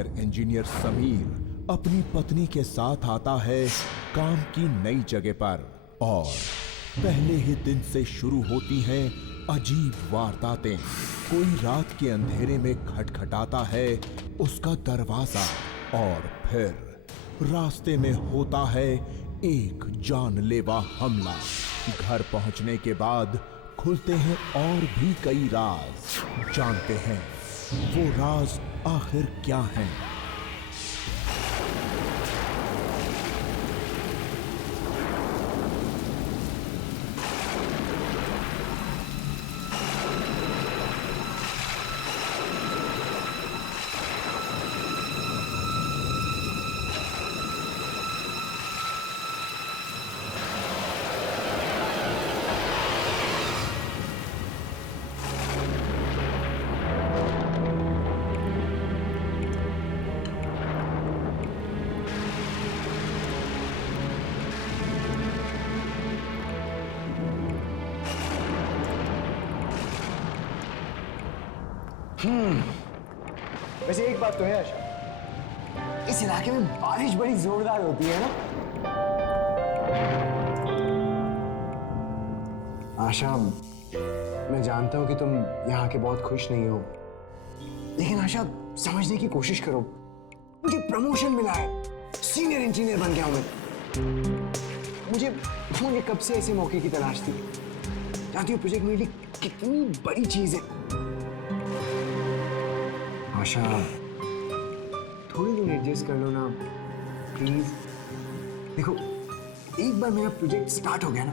Junior engineer Sameer अपनी पत्नी के साथ आता है काम की नई जगह पर और पहले ही दिन से शुरू होती हैं अजीब वारदातें। कोई रात के अंधेरे में खटखटाता है उसका दरवाजा और फिर रास्ते में होता है एक जानलेवा हमला। घर पहुंचने के बाद खुलते हैं और भी कई राज। जानते हैं वो राज आखिर क्या हैं? वैसे एक बात तो है आशा, इस इलाके में बारिश बड़ी जोरदार होती है ना? आशा, मैं जानता हूं कि तुम यहाँ के बहुत खुश नहीं हो, लेकिन आशा समझने की कोशिश करो। मुझे प्रमोशन मिला है, सीनियर इंजीनियर बन गया हूं मैं। मुझे कब से ऐसे मौके की तलाश थी। जानती हो प्रोजेक्ट मेरे लिए कितनी बड़ी चीज है। आशा, थोड़ी दिन एडजस्ट कर लो ना प्लीज। देखो, एक बार मेरा प्रोजेक्ट स्टार्ट हो गया ना,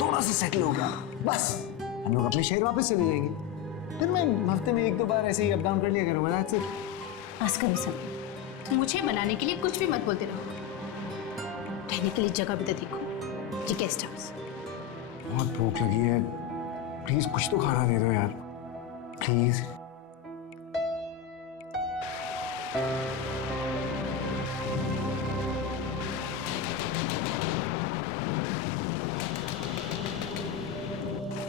थोड़ा सा सेटल हो गया, बस हम लोग अपने शहर वापस चले जाएंगे। फिर मैं हफ्ते में 1-2 बार ऐसे ही अप डाउन कर लिया करूँगा। That's it. बस करो सब, मुझे बनाने के लिए कुछ भी मत बोलते रहो। रहने के लिए जगह भी तो देखो, ये गेस्ट हाउस। बहुत भूख लगी है, प्लीज कुछ तो खाना दे दो यार, प्लीज।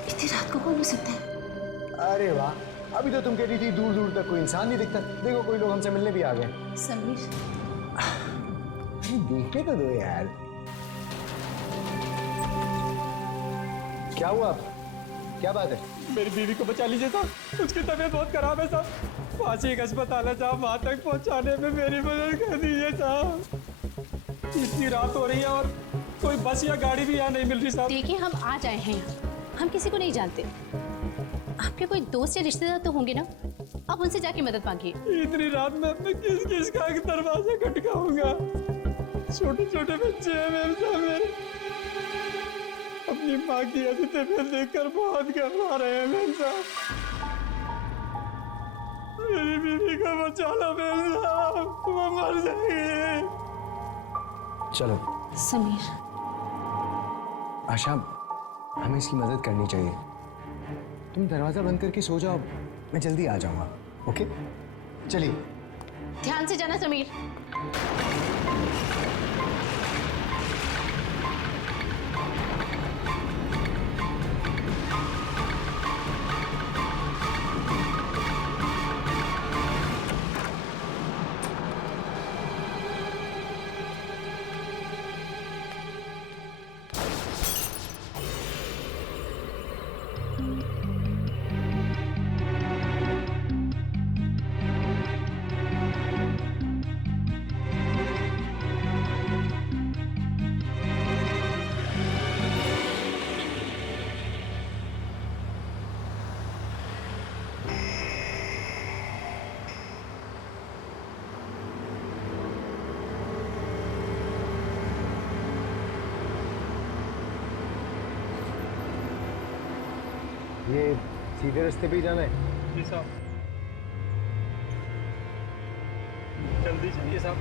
इतनी रात को कौन हो सकता है? अरे वाह, अभी तो तुम कह रही थी दूर दूर तक कोई इंसान नहीं दिखता। देखो, कोई लोग हमसे मिलने भी आ गए। समीर, देखने तो दो यार। क्या हुआ? क्या बात है? मेरी बीवी को बचा लीजिए साहब, उसकी तबीयत बहुत खराब है साहब। पास ही एक अस्पताल है साहब, वहां तक पहुंचाने में मेरी मदद कर दीजिए साहब। इतनी रात हो रही है और कोई बस या गाड़ी भी यहाँ नहीं मिल रही साहब। देखिए हम आज आए हैं यहाँ, हम किसी को नहीं जानते। आपके कोई दोस्त या रिश्तेदार तो होंगे ना, आप उनसे जाके मदद मांगिए। इतनी रात में अपने किस किस का दरवाजा खटकाऊंगा? छोटे छोटे बच्चे हैं मेरे सामने, अपनी माँ की ऐसी तबीयत देखकर बहुत घबरा रहे हैं मेरे साथ। मेरी बीवी को बचा लो मेरे साहब, वो मर जाएगी। चलो समीर, आशा, हमें इसकी मदद करनी चाहिए। तुम दरवाजा बंद करके सो जाओ, मैं जल्दी आ जाऊंगा। ओके, चलिए। ध्यान से जाना समीर। ये सीधे रास्ते पे ही जाना है? जी साहब, जल्दी चलिए साहब।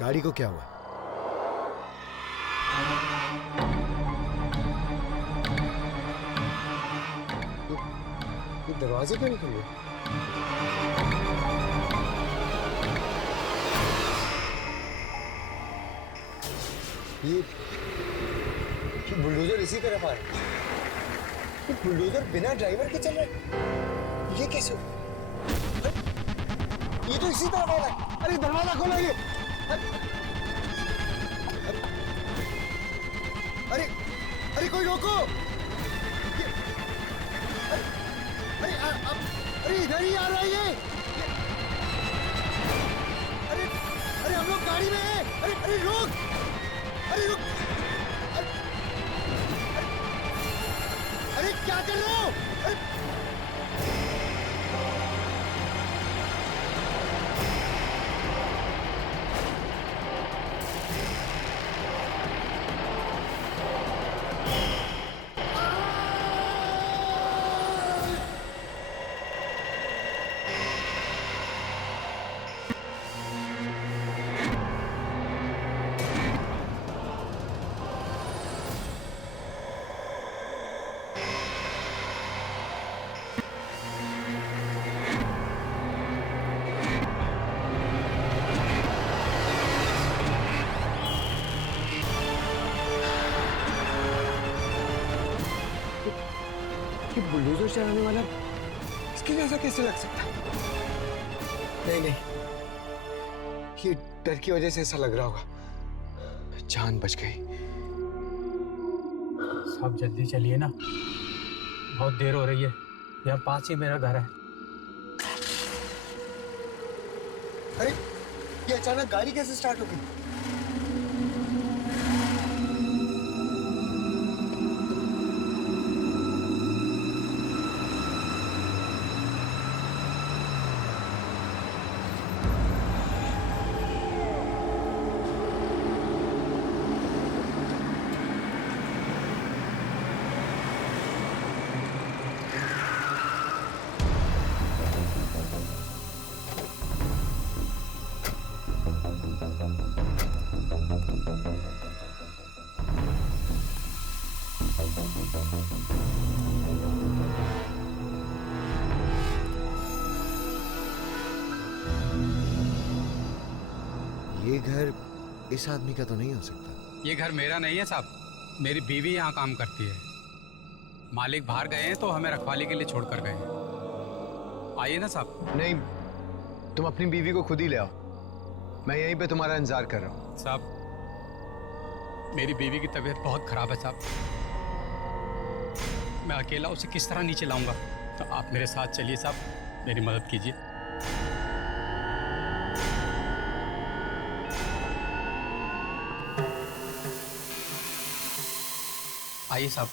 गाड़ी को क्या हुआ? दरवाजे क्यों नहीं खुले? ये बुलडोजर इसी तरफ आ रहा है। ये बुलडोजर बिना ड्राइवर के चल रहा है। ये कैसे? ये तो इसी तरफ आ रहा है। अरे दरवाजा खोलो ये। अरे अरे कोई रोको। अरे इधर ही आ रहा है ये। अरे अरे हम लोग गाड़ी में हैं। अरे अरे रुक। अरे रुक। अरे क्या कर रहे हो? कि बुलडोजर चलाने वाला इसके जैसा कैसे लग सकता है? नहीं नहीं, ये डर की वजह से ऐसा लग रहा होगा। जान बच गई। साहब जल्दी चलिए ना, बहुत देर हो रही है। यहाँ पास ही मेरा घर है। अरे ये अचानक गाड़ी कैसे स्टार्ट हो गई? ये घर इस आदमी का तो नहीं हो सकता। ये घर मेरा नहीं है साहब, मेरी बीवी यहाँ काम करती है। मालिक बाहर गए हैं तो हमें रखवाली के लिए छोड़कर गए हैं। आइए ना साहब। नहीं, तुम अपनी बीवी को खुद ही ले आओ। मैं यहीं पे तुम्हारा इंतजार कर रहा हूँ। साहब मेरी बीवी की तबीयत बहुत खराब है साहब। मैं अकेला उसे किस तरह नीचे लाऊंगा? तो आप मेरे साथ चलिए साहब, मेरी मदद कीजिए। आइए साहब।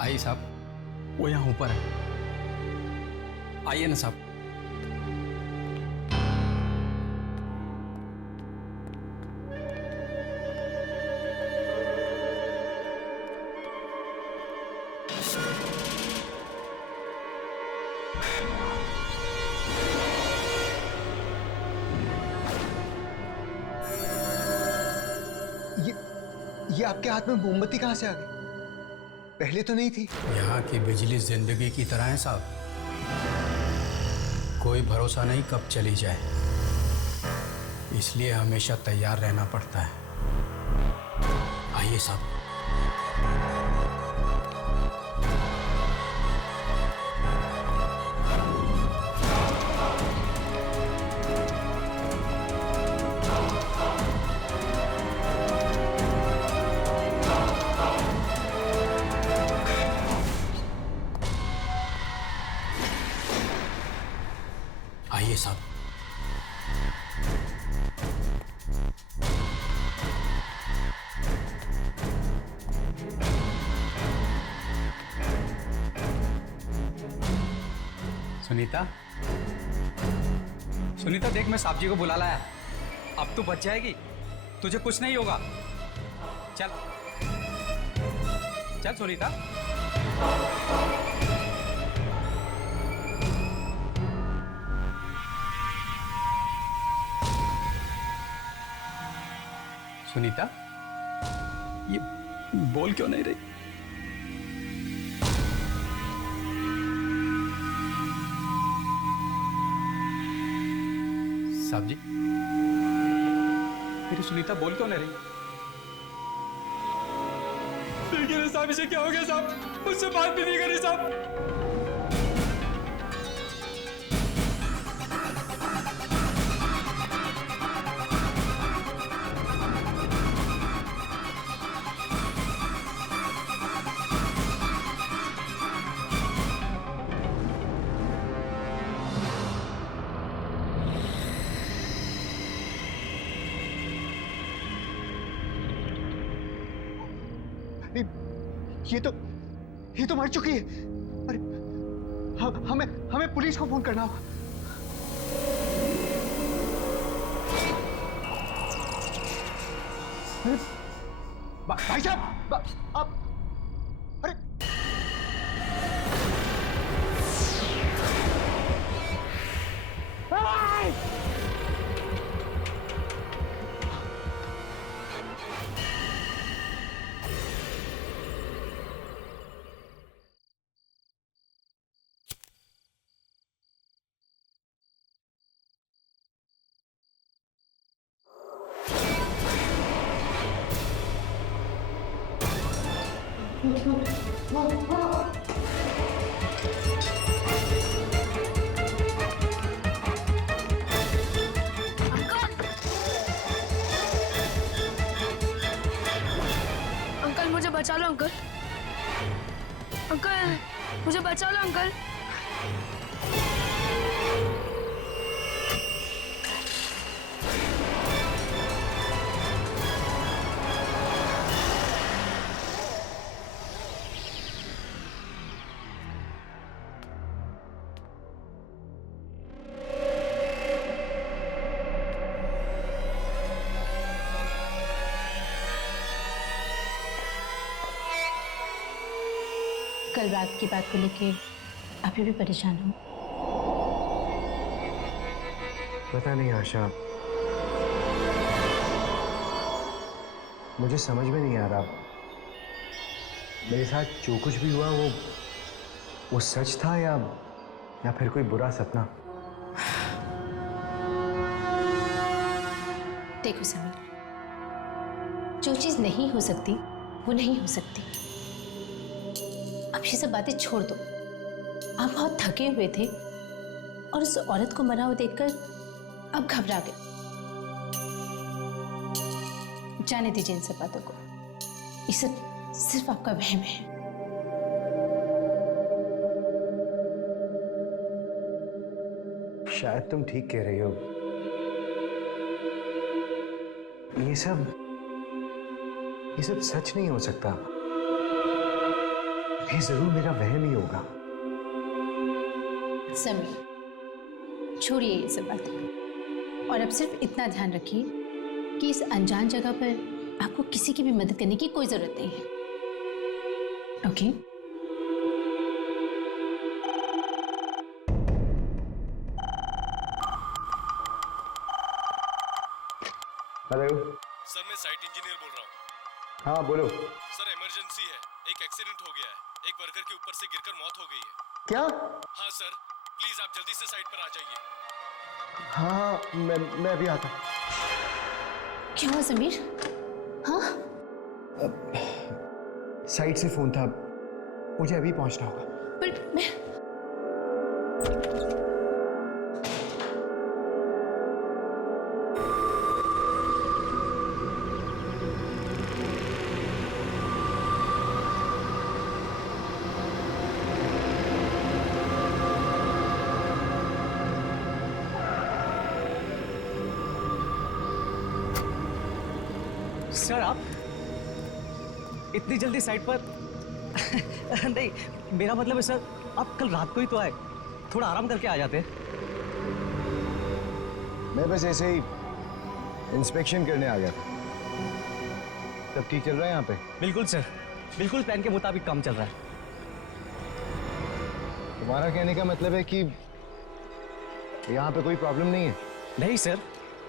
आइए साहब, वो यहाँ ऊपर है। आइए ना साहब। ये आपके हाथ में मोमबत्ती कहां से आ गई? पहले तो नहीं थी। यहाँ की बिजली जिंदगी की तरह है साहब, कोई भरोसा नहीं कब चली जाए, इसलिए हमेशा तैयार रहना पड़ता है। आइए साहब। आइए साहब। सुनीता, सुनीता देख, मैं साहब जी को बुला लाया। अब तू बच जाएगी, तुझे कुछ नहीं होगा। चल चल सुनीता। सुनीता, ये बोल क्यों नहीं रही? साहब जी, मेरी सुनीता बोल क्यों नहीं रही? देखिए साहब, इसे क्या हो गया साहब? मुझसे बात भी नहीं करी साहब। ये तो मर चुकी है। अरे हमें पुलिस को फोन करना होगा। भाई साहब, आप अरे अंकल मुझे बचा लो अंकल। अंकल मुझे बचा लो अंकल। कल रात की बात को लेके अभी भी परेशान हूँ। पता नहीं आशा, मुझे समझ में नहीं आ रहा मेरे साथ जो कुछ भी हुआ वो सच था या फिर कोई बुरा सपना। देखो समीर, जो चीज नहीं हो सकती वो नहीं हो सकती। अब ये सब बातें छोड़ दो। आप बहुत थके हुए थे और उस औरत को मरा हुआ देखकर अब घबरा गए। जाने दीजिए इन सब बातों को। ये सब सिर्फ आपका वहम है। शायद तुम ठीक कह रही हो। ये सब सच नहीं हो सकता। ये जरूर मेरा वहम ही होगा। समीर, छोड़िए ये सब बातें और अब सिर्फ इतना ध्यान रखिए कि इस अनजान जगह पर आपको किसी की भी मदद करने की कोई जरूरत नहीं है। ओके? हेलो सर, मैं साइट इंजीनियर बोल रहा हूँ। हाँ बोलो। सर, इमरजेंसी है। एक एक्सीडेंट हो गया है। एक वर्कर के ऊपर से गिरकर मौत हो गई है। क्या? हाँ सर, प्लीज आप जल्दी से साइट पर आ जाइए। हाँ मैं अभी आता। क्या हुआ समीर? हाँ? साइट से फोन था, मुझे अभी पहुंचना होगा। पर मैं सर, आप इतनी जल्दी साइट पर नहीं, मेरा मतलब है सर, आप कल रात को ही तो आए, थोड़ा आराम करके आ जाते। मैं बस ऐसे ही इंस्पेक्शन करने आ गया था। सब ठीक चल रहा है यहाँ पे? बिल्कुल सर, बिल्कुल प्लान के मुताबिक काम चल रहा है। तुम्हारा कहने का मतलब है कि यहाँ पे कोई प्रॉब्लम नहीं है? नहीं सर,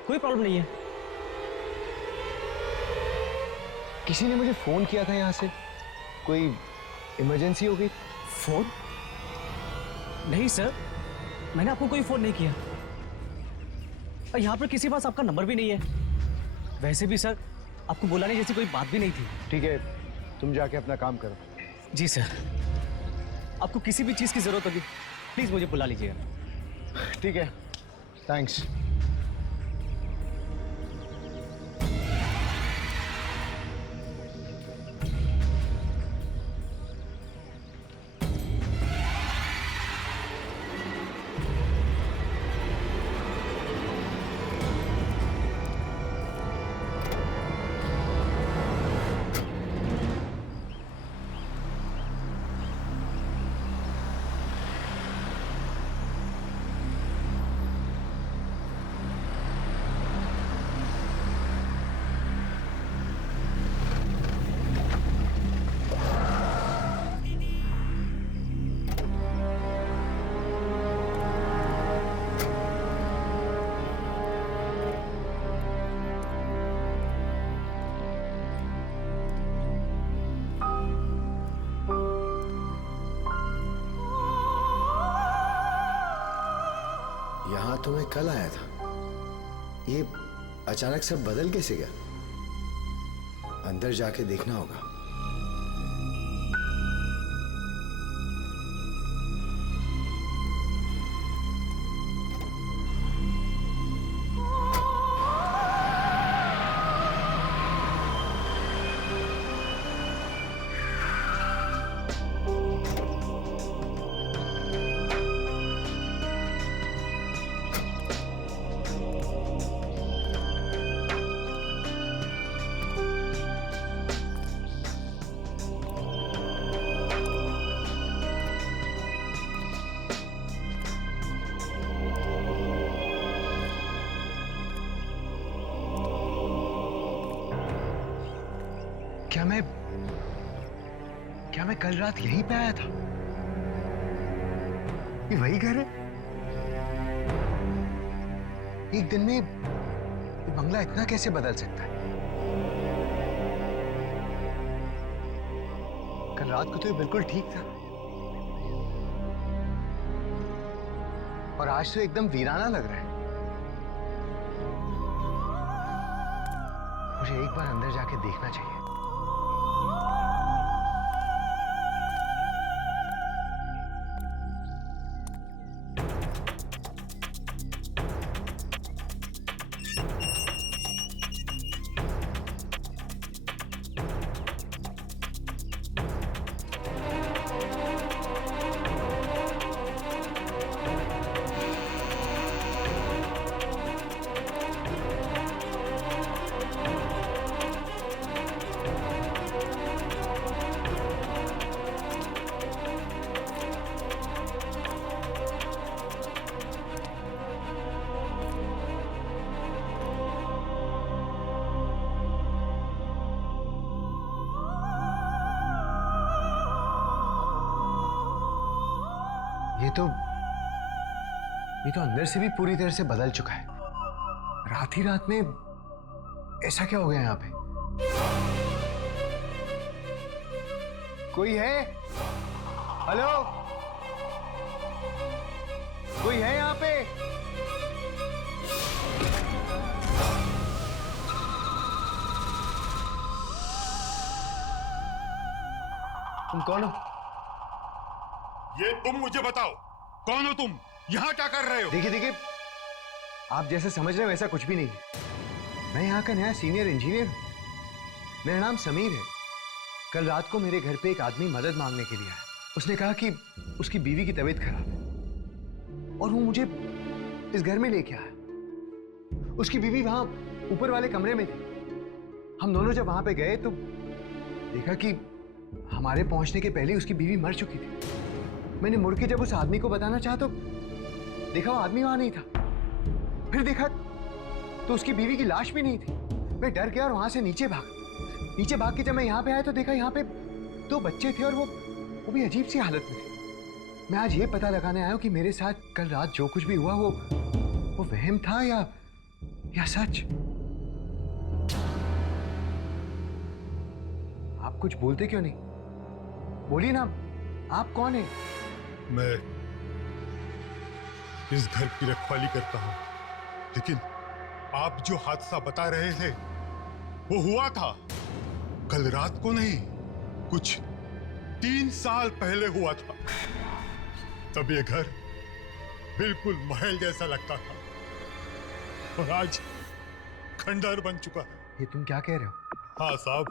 कोई प्रॉब्लम नहीं है। किसी ने मुझे फोन किया था यहाँ से, कोई इमरजेंसी हो गई? फोन? नहीं सर, मैंने आपको कोई फोन नहीं किया। और यहाँ पर किसी के पास आपका नंबर भी नहीं है। वैसे भी सर, आपको बुलाने जैसी कोई बात भी नहीं थी। ठीक है, तुम जाके अपना काम करो। जी सर, आपको किसी भी चीज़ की जरूरत होगी प्लीज मुझे बुला लीजिएगा। ठीक है, थैंक्स। यहाँ तो मैं कल आया था, ये अचानक सब बदल कैसे गया? अंदर जाके देखना होगा। क्या मैं कल रात यहीं पे आया था? ये वही घर है? एक दिन में ये बंगला इतना कैसे बदल सकता है? कल रात को तो ये बिल्कुल ठीक था, और आज तो एकदम वीराना लग रहा है। मुझे एक बार अंदर जाके देखना चाहिए। ये तो अंदर से भी पूरी तरह से बदल चुका है। रात ही रात में ऐसा क्या हो गया यहाँ पे? कोई है? हेलो, कोई है यहाँ पे? तुम कौन हो? ये तुम मुझे बताओ, कौन हो तुम? यहाँ क्या कर रहे हो? देखिए, आप जैसे समझ रहे हो वैसा कुछ भी नहीं है। मैं यहाँ का नया सीनियर इंजीनियर हूँ। मेरा नाम समीर है। कल रात को मेरे घर पे एक आदमी मदद मांगने के लिए आया। उसने कहा कि उसकी बीवी की तबीयत खराब है और वो मुझे इस घर में लेके आया। उसकी बीवी वहां ऊपर वाले कमरे में थी। हम दोनों जब वहां पे गए तो देखा कि हमारे पहुंचने के पहले उसकी बीवी मर चुकी थी। मैंने मुड़ के जब उस आदमी को बताना चाहा तो देखा वो आदमी वहां नहीं था। फिर देखा तो उसकी बीवी की लाश भी नहीं थी। मैं डर गया और वहां से नीचे भाग के जब मैं यहाँ पे आया तो देखा यहाँ पे 2 बच्चे थे और वो भी अजीब सी हालत में थे। मैं आज ये पता लगाने आया हूँ कि मेरे साथ कल रात जो कुछ भी हुआ वो वहम था या सच। आप कुछ बोलते क्यों नहीं? बोलिए ना, आप कौन है? मैं इस घर की रखवाली करता हूं, लेकिन आप जो हादसा बता रहे थे वो हुआ था कल रात को नहीं, कुछ 3 साल पहले हुआ था। तब ये घर बिल्कुल महल जैसा लगता था और आज खंडहर बन चुका है। ये तुम क्या कह रहे हो? हाँ साहब,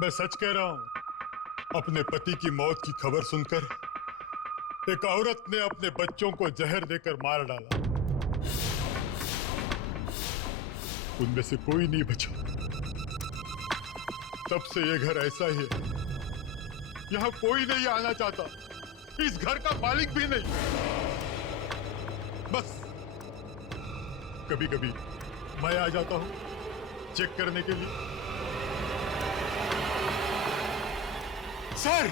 मैं सच कह रहा हूं। अपने पति की मौत की खबर सुनकर एक औरत ने अपने बच्चों को जहर देकर मार डाला। उनमें से कोई नहीं बचा। तब से ये घर ऐसा ही है। यहां कोई नहीं आना चाहता, इस घर का मालिक भी नहीं। बस कभी कभी मैं आ जाता हूं चेक करने के लिए। सर,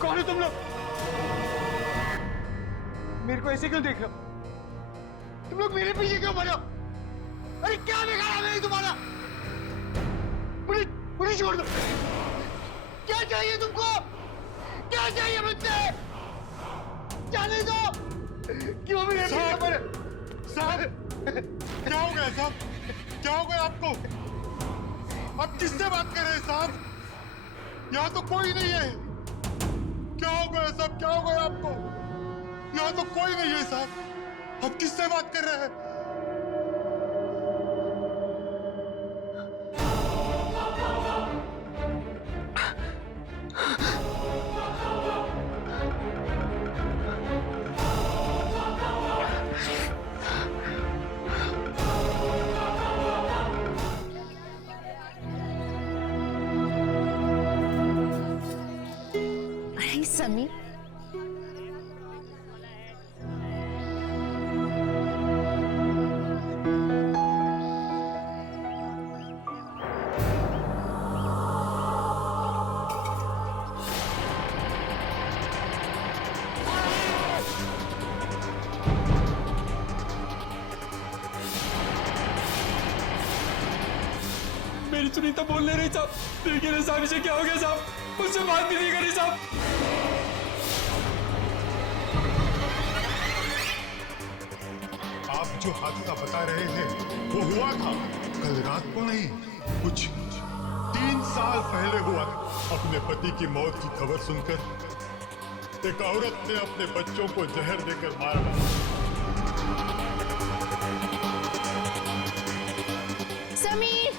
कौन है तुम लोग? मेरे को ऐसे क्यों देख रहे हो? तुम लोग मेरे पीछे क्यों पड़े हो? अरे क्या बिगाड़ा मैंने तुम्हारा? पुलिस छोड़ दो। क्या चाहिए तुमको? क्या चाहिए मुझसे? जाने दो। क्यों मेरे पीछे पड़े? साहब, क्या हो गया साहब? क्या हो गया आपको? आप किससे बात कर रहे हैं साहब? यहाँ तो कोई नहीं है। क्या हो गया साहब? क्या हो गया आपको? यहाँ तो कोई नहीं है साहब। आप किससे बात कर रहे हैं? अरे समीर, मेरी सुनीता बोल नहीं रही साहब। देखिए ना साहब, इसे क्या हो गया साहब? मुझसे बात भी नहीं करी साहब। आप जो हादसा बता रहे हैं वो हुआ था कल रात को नहीं, कुछ 3 साल पहले हुआ था। अपने पति की मौत की खबर सुनकर एक औरत ने अपने बच्चों को जहर देकर मार डाला। समीर,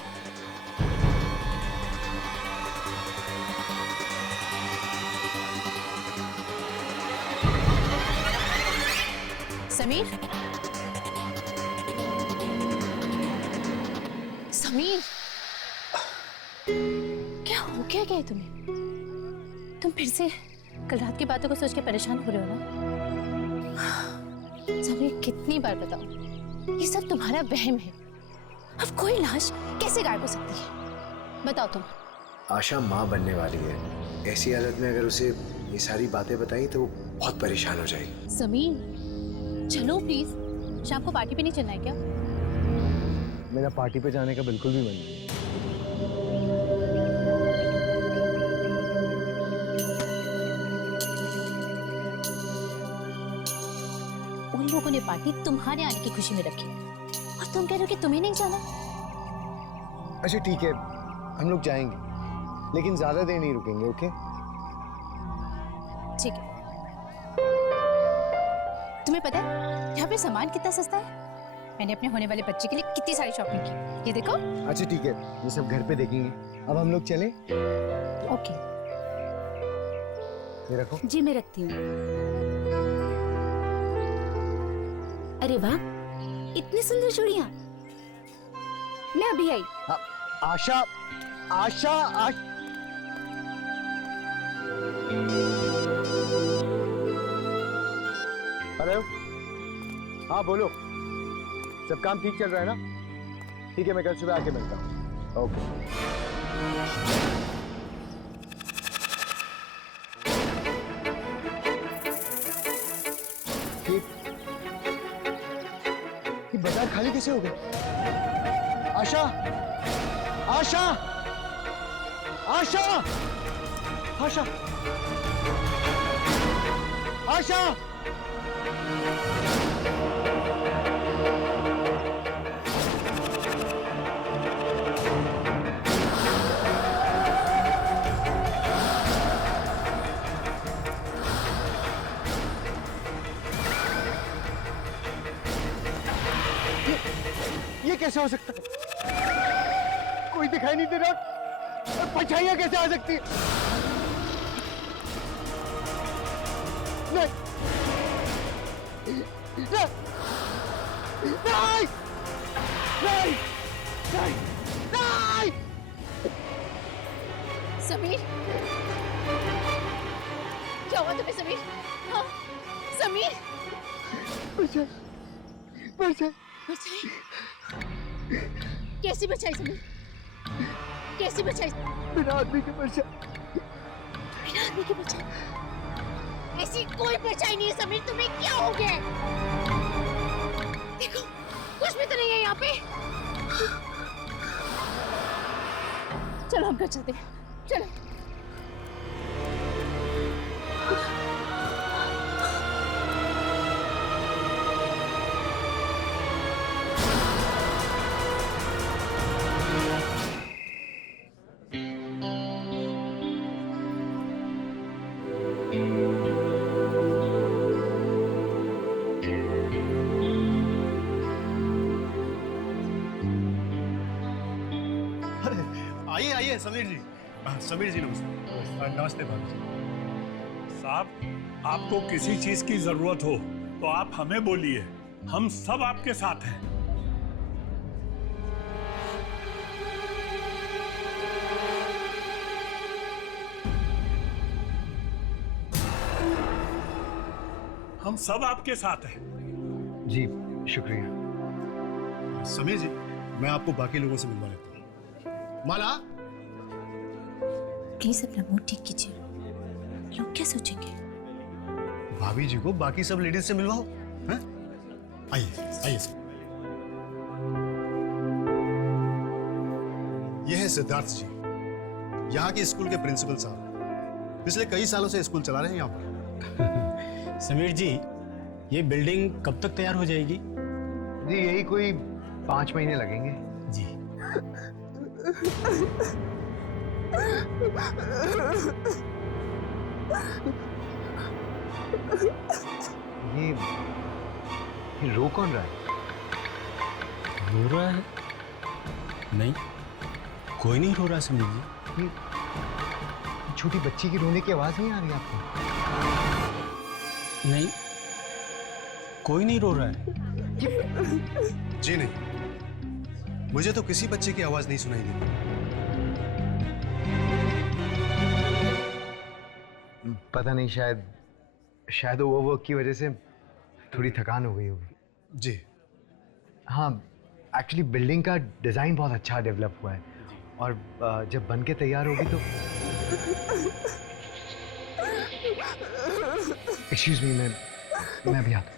समीर, समीर, क्या हो क्या गया तुम्हें? तुम फिर से कल रात की बातों को सोच के परेशान हो रहे हो ना? समीर, कितनी बार बताओ, ये सब तुम्हारा वहम है। अब कोई लाश कैसे गायब हो सकती है? बताओ तुम। आशा माँ बनने वाली है। ऐसी हालत में अगर उसे ये सारी बातें बताई तो वो बहुत परेशान हो जाएगी। समीर, चलो प्लीज। शाम को पार्टी पे नहीं चलना है क्या? मेरा पार्टी पे जाने का बिल्कुल भी मन नहीं। उन लोगों ने पार्टी तुम्हारे आने की खुशी में रखी और तुम कह रहे हो कि तुम्हें नहीं जाना? अच्छा ठीक है, हम लोग जाएंगे, लेकिन ज्यादा देर नहीं रुकेंगे, ओके? तुम्हें पता है यहाँ पे सामान कितना सस्ता है? मैंने अपने होने वाले बच्चे के लिए कितनी सारी शॉपिंग की, ये देखो। अच्छा ठीक है, ये सब घर पे देखेंगे। अब हम लोग चलें? ओके। ये रखो। जी मैं रखती हूँ। अरे वाह, इतनी सुंदर चूड़ियाँ। मैं अभी आई। आशा, आशा, हेलो, हाँ बोलो। सब काम ठीक चल रहा है ना? ठीक है, मैं कल सुबह आके मिलता हूँ। ओके। ये बाजार खाली कैसे हो गए? आशा, आशा, आशा, आशा, आशा। ये कैसे हो सकता है? कोई दिखाई नहीं दे रहा। परछाइयां कैसे आ सकती है? नहीं, नहीं, नहीं, नहीं, नहीं, नहीं। समीर, क्या हुआ तुम्हें समीर? हाँ, समीर। परछाई, परछाई। बचाई? कैसी बचाई समीर? कैसी बचाई? बिना आदमी के परछाई। बिना आदमी की बचाई? ऐसी कोई बचाई नहीं है समीर, तुम्हें क्या हो गया? देखो, कुछ भी तो नहीं है यहाँ पे। चलो हम घर चलते हैं, चलो। आइए आइए समीर जी। समीर जी नमस्ते। नमस्ते भाभी जी। साहब, आपको किसी चीज की जरूरत हो तो आप हमें बोलिए, हम सब आपके साथ हैं। हम सब आपके साथ हैं। जी शुक्रिया। समीर जी, मैं आपको बाकी लोगों से मिलवा लेता हूँ। माला, प्लीज अपना मूड ठीक कीजिए, लोग क्या सोचेंगे? भाभी जी को बाकी सब लेडीज से मिलवाओ। हैं? आइए आइए। यह है सिद्धार्थ जी, यहाँ के स्कूल के प्रिंसिपल साहब। पिछले कई सालों से स्कूल चला रहे हैं यहाँ पर। समीर जी, ये बिल्डिंग कब तक तैयार हो जाएगी? जी यही कोई 5 महीने लगेंगे। जी। ये रो कौन रहा है? रो रहा है? नहीं, कोई नहीं रो रहा समीर जी। छोटी बच्ची की रोने की आवाज नहीं आ रही आपको? नहीं, कोई नहीं रो रहा है। जी नहीं, मुझे तो किसी बच्चे की आवाज नहीं सुनाई दी। पता नहीं, शायद ओवरवर्क की वजह से थोड़ी थकान हो गई होगी। जी हाँ, एक्चुअली बिल्डिंग का डिजाइन बहुत अच्छा डेवलप हुआ है और जब बन के तैयार होगी तो एक्सक्यूज मी, मैं अभी आता हूँ।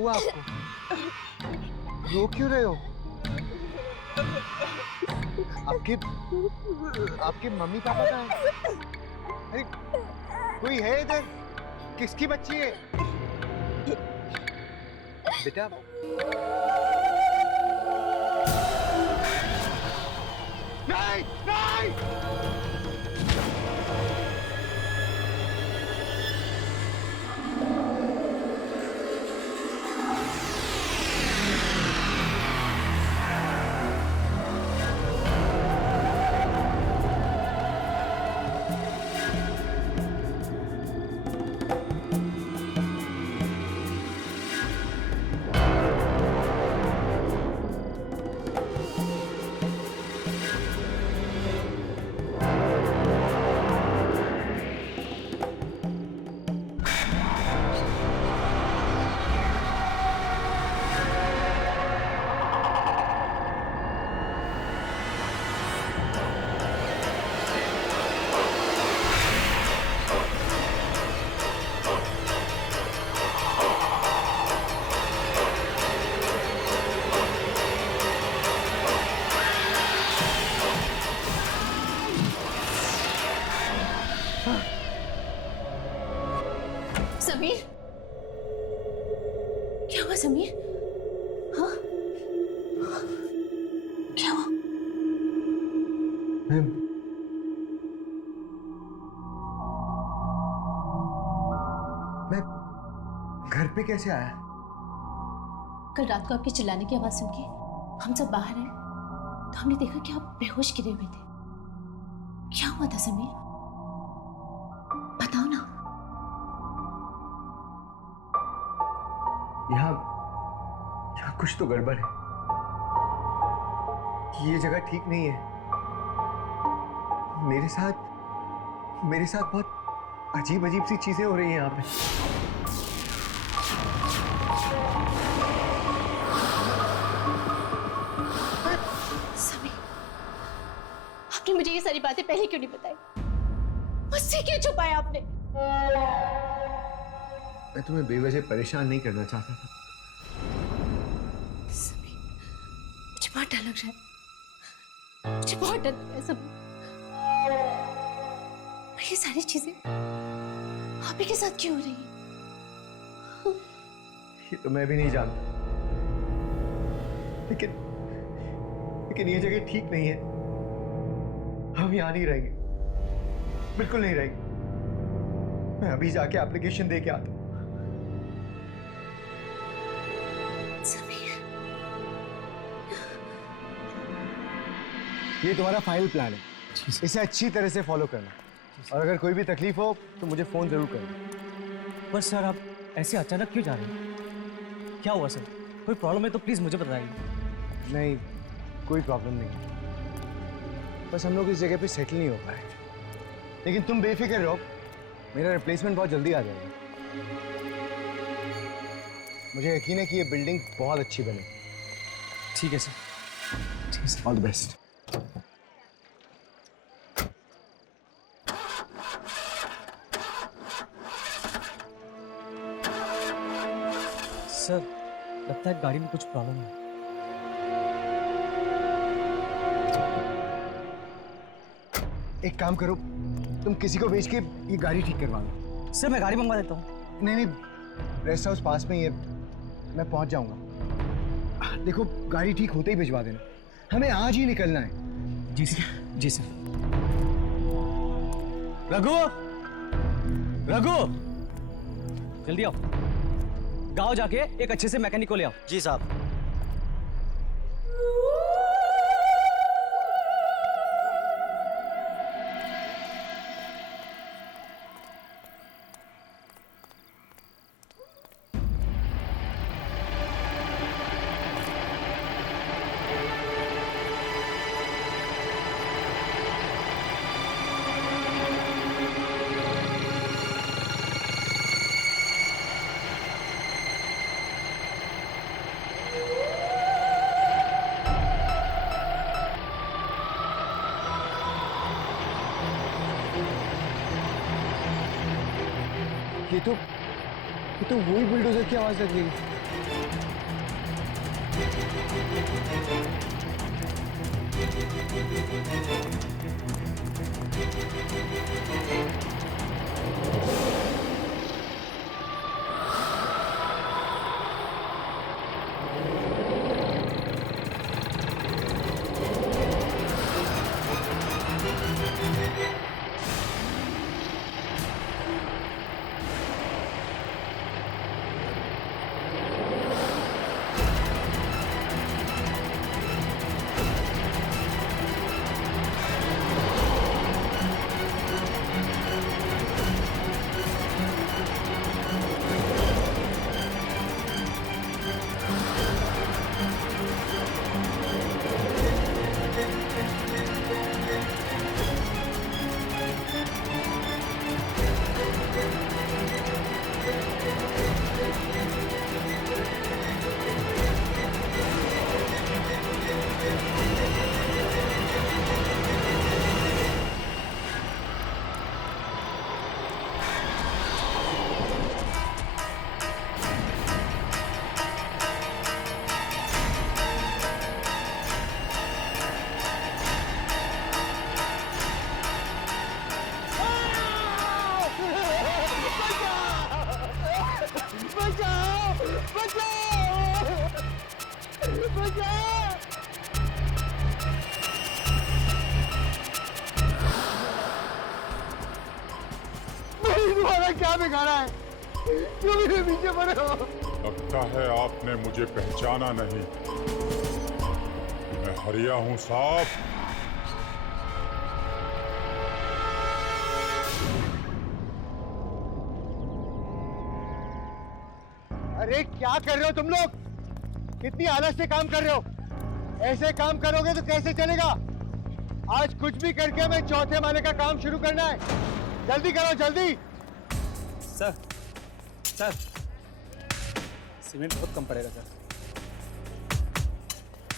हुआ आपको? रो क्यों रहे हो? आपके मम्मी पापा कहाँ हैं? अरे कोई है इधर? किसकी बच्ची है बेटा? नहीं नहीं। समीर, क्या हुआ समीर? हाँ, क्या हुआ? मैं घर पे कैसे आया? कल रात को आपके चिल्लाने की आवाज सुन के हम सब बाहर आए तो हमने देखा कि आप बेहोश गिरे हुए थे। क्या हुआ था समीर? बताओ ना। यहाँ कुछ तो गड़बड़ है। ये जगह ठीक नहीं है। मेरे साथ बहुत अजीब अजीब सी चीजें हो रही हैं यहाँ पे। समीर, आपने मुझे ये सारी बातें पहले क्यों नहीं बताई? मुझसे क्यों छुपाया आपने? मैं तुम्हें बेवजह परेशान नहीं करना चाहता था। समीर, मुझे बहुत डर लग रहा है। मुझे बहुत डर लग रहा है समीर। ये सारी चीजें आप ही के साथ क्यों हो रही है? ये तो मैं भी नहीं जानता, लेकिन ये जगह ठीक नहीं है। हम यहाँ नहीं रहेंगे, बिल्कुल नहीं रहेंगे। मैं अभी जाके एप्लीकेशन दे के आता हूँ। समीर, ये तुम्हारा फाइनल प्लान है, इसे अच्छी तरह से फॉलो करना। और अगर कोई भी तकलीफ हो तो मुझे फोन जरूर करना। पर सर आप ऐसे अचानक क्यों जा रहे हैं? क्या हुआ सर? कोई प्रॉब्लम है तो प्लीज मुझे बताइए। नहीं, कोई प्रॉब्लम नहीं, बस हम लोग इस जगह पे सेटल नहीं हो पाए। लेकिन तुम बेफिक्र रहो, मेरा रिप्लेसमेंट बहुत जल्दी आ जाएगा। मुझे यकीन है कि ये बिल्डिंग बहुत अच्छी बनेगी। ठीक है सर, ठीक है sir. All the best. Sir लगता है गाड़ी में कुछ प्रॉब्लम है। एक काम करो, तुम किसी को भेज के ये गाड़ी ठीक करवा लो। सर मैं गाड़ी मंगवा देता हूँ। नहीं, रेस्ट हाउस पास में ही है, मैं पहुंच जाऊंगा। देखो, गाड़ी ठीक होते ही भिजवा देना, हमें आज ही निकलना है। जी सर, जी सर। रघु, रघु, जल्दी आओ, गांव जाके एक अच्छे से मैकेनिक को ले आओ। जी साहब। ये तो वही बुलडोजर की आवाज लग रही है। क्या बिगाड़ा है? क्यों मेरे पीछे पड़े हो? लगता है आपने मुझे पहचाना नहीं। मैं हरिया हूं साहब। अरे क्या कर रहे हो तुम लोग? कितनी आलस से काम कर रहे हो? ऐसे काम करोगे तो कैसे चलेगा? आज कुछ भी करके हमें चौथे माले का काम शुरू करना है। जल्दी करो, जल्दी। सर सीमेंट बहुत कम पड़ेगा सर।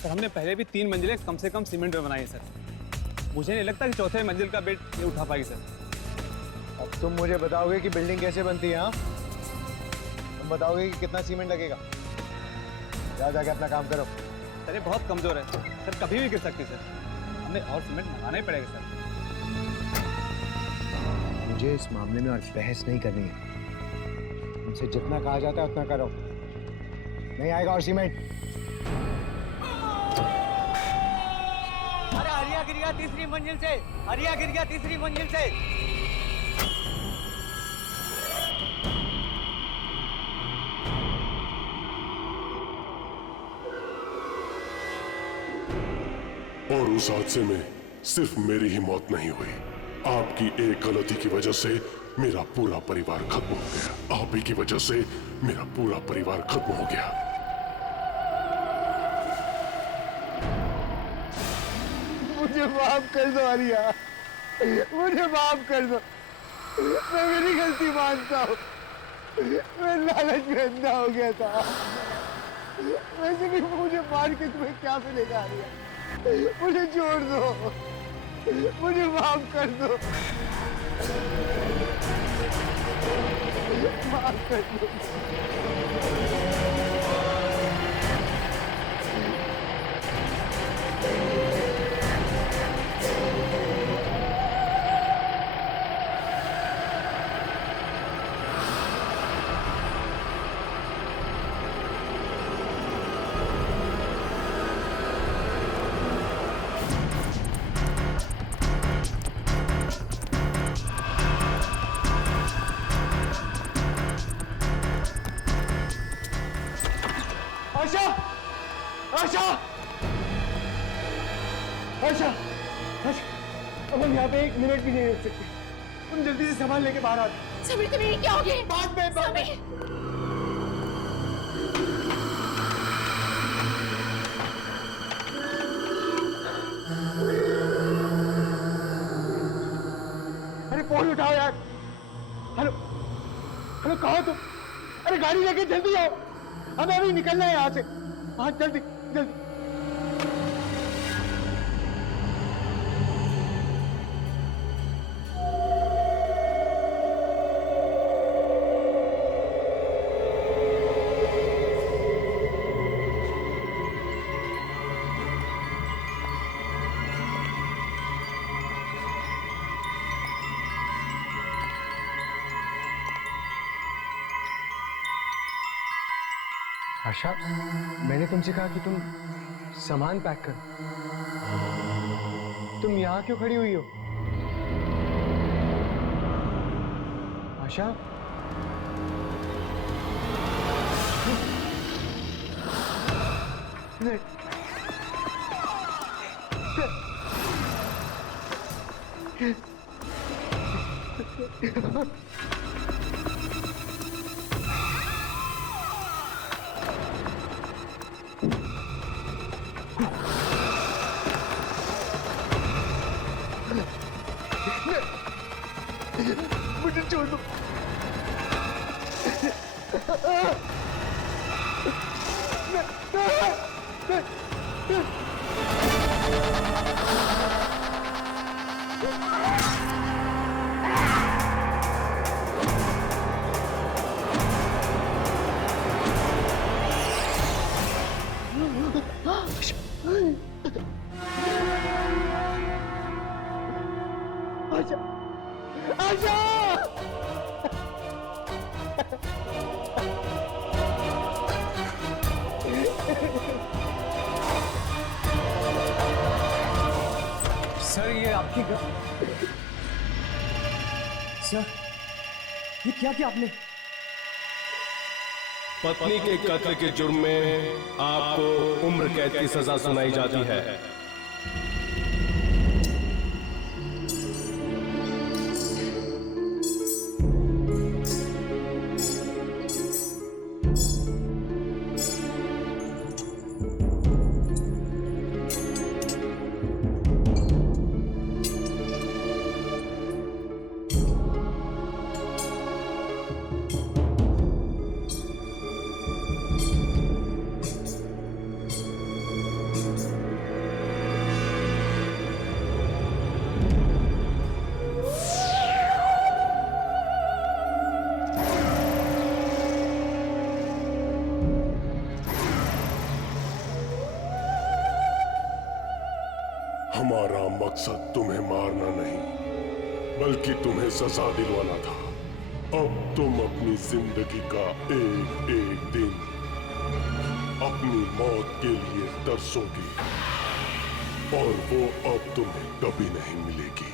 हमने पहले भी 3 मंजिलें कम से कम सीमेंट में बनाई है सर। मुझे नहीं लगता कि चौथे मंजिल का बेड ये उठा पाएगी सर। अब तुम मुझे बताओगे कि बिल्डिंग कैसे बनती है? हाँ, तुम बताओगे कि कितना सीमेंट लगेगा। जाके अपना काम करो। सर ये बहुत कमजोर है सर, कभी भी गिर सकती है सर। हमें और सीमेंट मंगाना ही पड़ेगा सर। मुझे इस मामले में और बहस नहीं करनी है। तुमसे जितना कहा जाता है उतना करो। नहीं आएगा और सीमेंट। अरे हरिया गिर गया तीसरी मंजिल से, हरिया गिर गया तीसरी मंजिल से। और उस हादसे में सिर्फ मेरी ही मौत नहीं हुई, आपकी एक गलती की वजह से मेरा पूरा परिवार खत्म हो गया। आप ही की वजह से मेरा पूरा परिवार खत्म हो गया। मुझे माफ कर दो हरिया, मुझे माफ कर दो। मैं मेरी गलती मानता हूँ। मैं लालच में अंधा हो गया था। वैसे भी मुझे मार के तुम्हें क्या मिलेगा हरिया? मुझे छोड़ दो, मुझे माफ कर दो, माफ कर दो। आशा! आशा! आशा! आशा! अब हम यहाँ पे 1 मिनट भी नहीं रुक सकते। तुम जल्दी से सामान लेके बाहर आ जाओ। समीर तुम्हें क्या हो गया? बाद में। अरे फोन उठाओ यार। हेलो हेलो, कहाँ हो तुम? अरे गाड़ी लेके जल्दी आओ, हमें अभी निकलना है यहाँ से। हाँ जल्दी जल्दी। आशा, मैंने तुमसे कहा कि तुम सामान पैक कर। तुम यहाँ क्यों खड़ी हुई हो? आशा, मुझे छोड़ दो। आशा, आशा! सर ये आपकी सर ये क्या आपने? पत्नी के कत्ल के जुर्म में आपको उम्र कैद की सजा सुनाई जाती है। हमारा मकसद तुम्हें मारना नहीं, बल्कि तुम्हें सजा दिलवाना था। अब तुम अपनी जिंदगी का एक एक दिन अपनी मौत के लिए तरसोगी, और वो अब तुम्हें कभी नहीं मिलेगी।